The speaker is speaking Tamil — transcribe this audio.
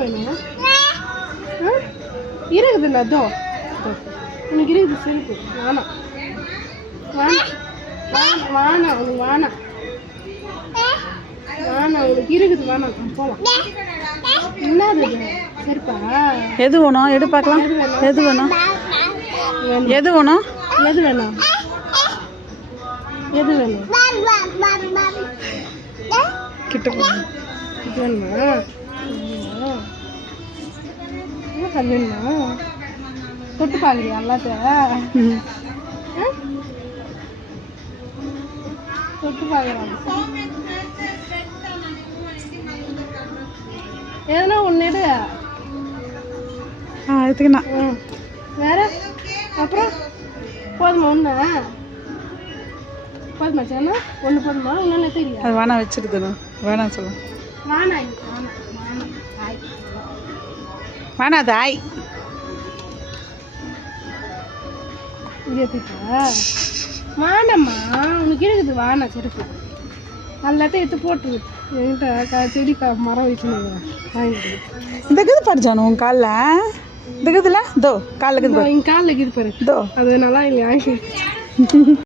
வேணும்? இருக்குதுல்ல அதோ உனக்கு இருக்குது செருப்பு. வேணாம் வேணாம் வேணாம் உனக்கு வேணாம் வேணாம் உனக்கு இருக்குது வேணாம் போகலாம். என்னது செருப்பா? எது வேணும் எடு பார்க்கலாம். எது வேணும் எது வேணும் எது வேணும் எது வேணும் கிட்ட போ. இது வேணுமா? என்ன கல்லுண்ணா தொட்டு பார்க்குறியா எல்லாத்தையும்? தொட்டு பார்க்குறாங்க. எதுனா ஒன்று எடு. எடுத்துக்கண்ணா. வேற அப்புறம் போதுமா? ஒன்று போதுமா? சேனா ஒன்று போதுமா? இன்னொன்று தெரியும். அது வேணாம் வச்சுருக்கணும். வேணாம் சொல்ல வேணாம் வேணாம் வேணாம் ஆய் வேணாம். அது ஆய் இது எடுத்துட்டா வேணாம்மா உனக்கு இருக்குது வேணாம் செருப்பு எல்லாத்தையும் எடுத்து போட்டுரு. என்கிட்ட செடி மரம் வச்சுன்னு வாங்கிட்டு இந்த இது படிச்சானு உன் காலில் இந்த இதுல தோ காலில் இருக்குது என் காலில் இருக்குது பாரு. தோ அது நல்லா இல்லை வாங்கி